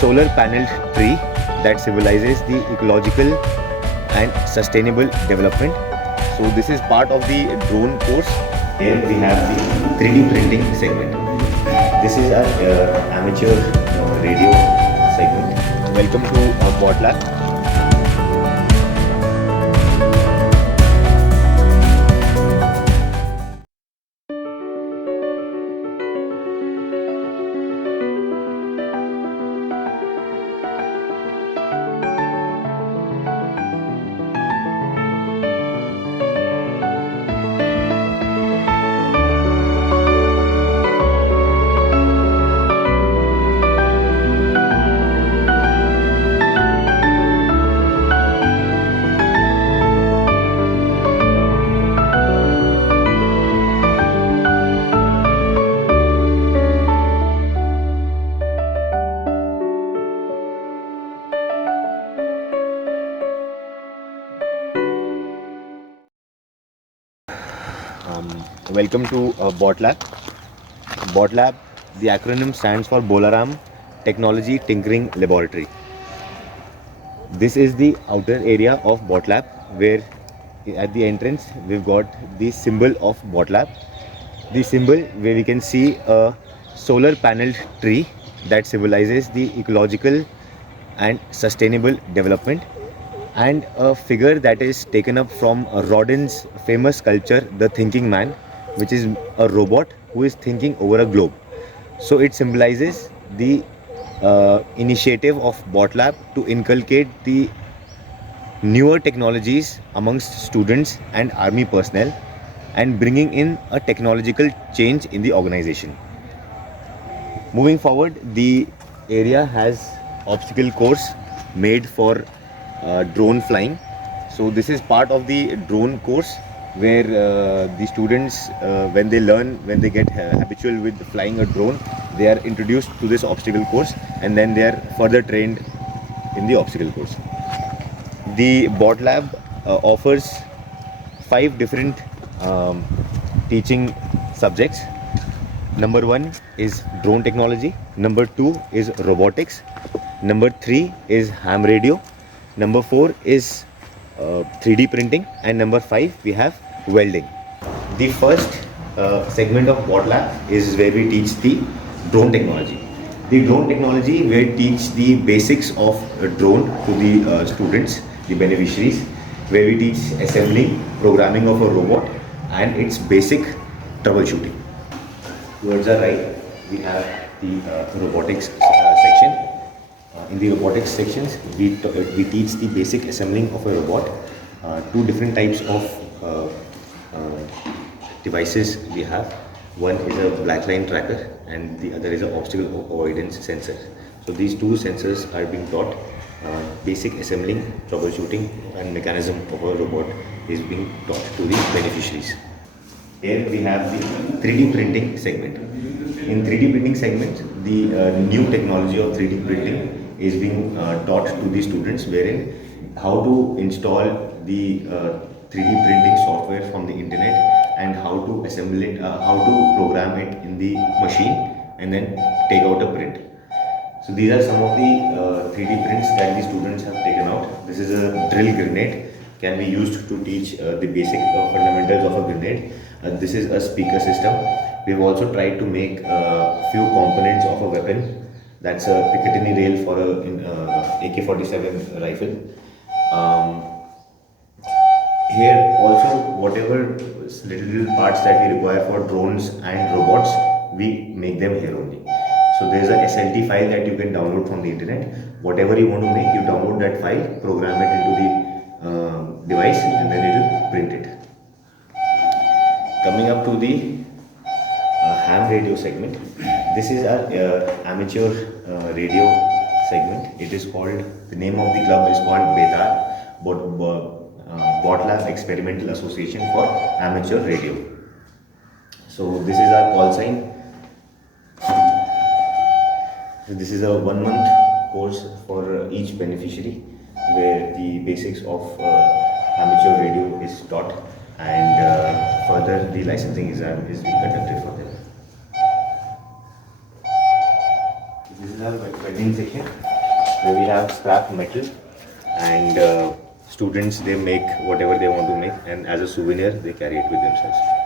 solar paneled tree that symbolizes the ecological and sustainable development. So this is part of the drone course. Here we have the 3D printing segment. This is our amateur radio segment. Welcome to Bot Lab. Welcome to Bot Lab. Bot Lab, the acronym stands for Bolaram Technology Tinkering Laboratory. This is the outer area of Bot Lab, where at the entrance we've got the symbol of Bot Lab. The symbol where we can see a solar paneled tree that symbolizes the ecological and sustainable development, and a figure that is taken up from Rodin's famous sculpture, The Thinking Man, which is a robot who is thinking over a globe. So it symbolizes the initiative of Bot Lab to inculcate the newer technologies amongst students and army personnel, and bringing in a technological change in the organization. Moving forward, the area has obstacle course made for drone flying. So this is part of the drone course, where the students, when they get habitual with flying a drone, they are introduced to this obstacle course, and then they are further trained in the obstacle course. The Bot Lab offers 5 different teaching subjects. Number 1 is drone technology, number 2 is robotics, number 3 is ham radio, number 4 is 3D printing, and number 5 we have welding. The first segment of Bot Lab is where we teach the drone technology. The drone technology, where we teach the basics of a drone to the students, the beneficiaries, where we teach assembling, programming of a robot, and its basic troubleshooting. Towards our right, we have the robotics section. In the robotics sections, we teach the basic assembling of a robot. 2 different types of devices we have. One is a black line tracker, and the other is an obstacle avoidance sensor. So these 2 sensors are being taught. Basic assembling, troubleshooting, and mechanism of a robot is being taught to the beneficiaries. Here we have the 3D printing segment. In 3D printing segment, the new technology of 3D printing is being taught to the students, wherein how to install the 3D printing software from the internet, and how to assemble it, how to program it in the machine, and then take out a print. So these are some of the 3D prints that the students have taken out. This is a drill grenade, can be used to teach the basic fundamentals of a grenade. This is a speaker system. We have also tried to make a few components of a weapon. That's a Picatinny rail for a AK-47 rifle. Here also, whatever little parts that we require for drones and robots, we make them here only. So there is a SLT file that you can download from the internet. Whatever you want to make, you download that file, program it into the device, and then it will print it. Coming up to the ham radio segment. This is our amateur radio segment. It is called, the name of the club is called BETAR, Bot Lab Experimental Association for Amateur Radio. So this is our call sign. This is a 1-month course for each beneficiary, where the basics of amateur radio is taught, and further the licensing exam is being conducted for them. This is our vending section where we have scrap metal and students they make whatever they want to make and as a souvenir they carry it with themselves.